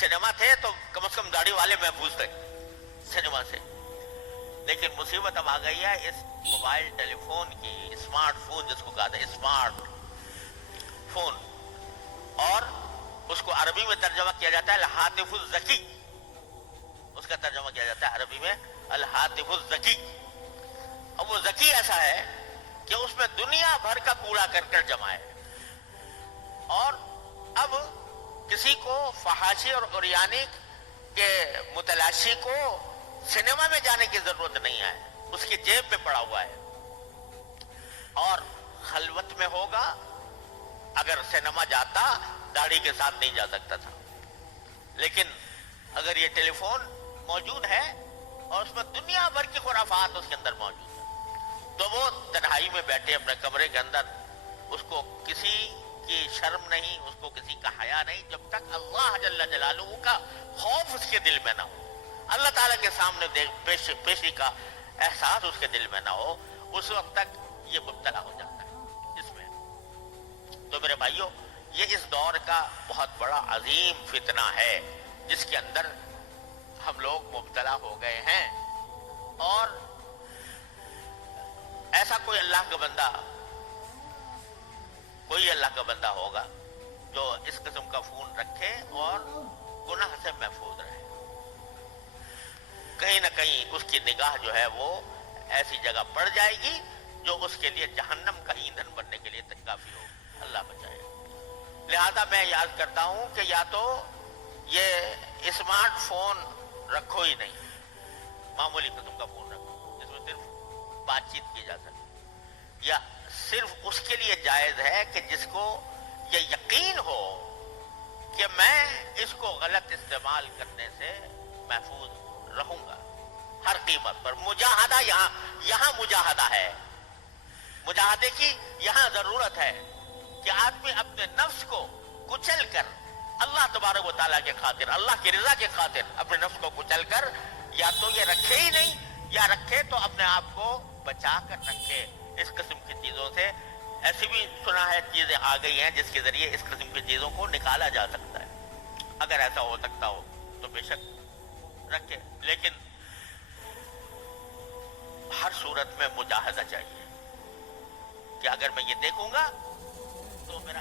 Cinema تھے تو کم از کم داڑھی والے محفوظ تھے سنیما سے. لیکن مصیبت اب آ گئی ہے اس موبائل ٹیلی فون کی, اسمارٹ فون جس کو کہتے ہیں اسمارٹ فون, اور اس کو عربی میں ترجمہ کیا جاتا ہے الہاتف الذکی. اس کا ترجمہ کیا جاتا ہے عربی میں الہاتف الذکی. اب وہ ذکی ایسا ہے کہ اس میں دنیا بھر کا کوڑا کرکٹ جمع ہے, اور اب کسی کو فحاشی اور عریانی کے متلاشی کو سنیما میں جانے کی ضرورت نہیں ہے, اس کی جیب میں پڑا ہوا ہے, اور خلوت میں ہوگا. اگر سنیما جاتا داڑھی کے ساتھ نہیں جا سکتا تھا, لیکن اگر یہ ٹیلی فون موجود ہے اور اس میں دنیا بھر کی خرافات اس کے اندر موجود ہے, تو وہ تنہائی میں بیٹھے اپنے کمرے کے اندر, اس کو کسی کی شرم نہیں, اس کو کسی کا حیا نہیں, جب تک اللہ جل جلالہ کا خوف اس کے دل میں نہ ہو, اللہ تعالیٰ کے سامنے پیشی کا احساس اس کے دل میں نہ ہو, اس وقت تک یہ مبتلا ہو جاتا ہے اس میں. تو میرے بھائیوں, یہ اس دور کا بہت بڑا عظیم فتنہ ہے جس کے اندر ہم لوگ مبتلا ہو گئے ہیں. اور ایسا کوئی اللہ کا بندہ ہوگا جو اس قسم کا فون رکھے اور گناہ سے محفوظ رہے. کہیں نہ کہیں اس کی نگاہ جو ہے وہ ایسی جگہ پڑ جائے گی جو اس کے لیے جہنم کا ایندھن بننے کے لیے کافی ہو. اللہ بچائے. لہذا میں یاد کرتا ہوں کہ یا تو یہ اسمارٹ فون رکھو ہی نہیں, معمولی قسم کا فون رکھو جس میں صرف بات چیت کی جا سکے, یا صرف اس کے لیے جائز ہے کہ جس کو یہ یقین ہو کہ میں اس کو غلط استعمال کرنے سے محفوظ رہوں گا ہر قیمت پر. مجاہدہ یہاں مجاہدہ ہے, مجاہدے کی یہاں ضرورت ہے کہ آدمی اپنے نفس کو کچل کر اللہ تبارک و تعالیٰ کے خاطر, اللہ کی رضا کے خاطر اپنے نفس کو کچل کر یا تو یہ رکھے ہی نہیں, یا رکھے تو اپنے آپ کو بچا کر رکھے اس قسم کی چیزوں سے. ایسی بھی سنا ہے چیزیں آ گئی ہیں جس کے ذریعے اس قسم کی چیزوں کو نکالا جا سکتا ہے. اگر ایسا ہو سکتا ہو تو بے شک رکھے, لیکن ہر صورت میں مجاہدہ چاہیے کہ اگر میں یہ دیکھوں گا تو میرا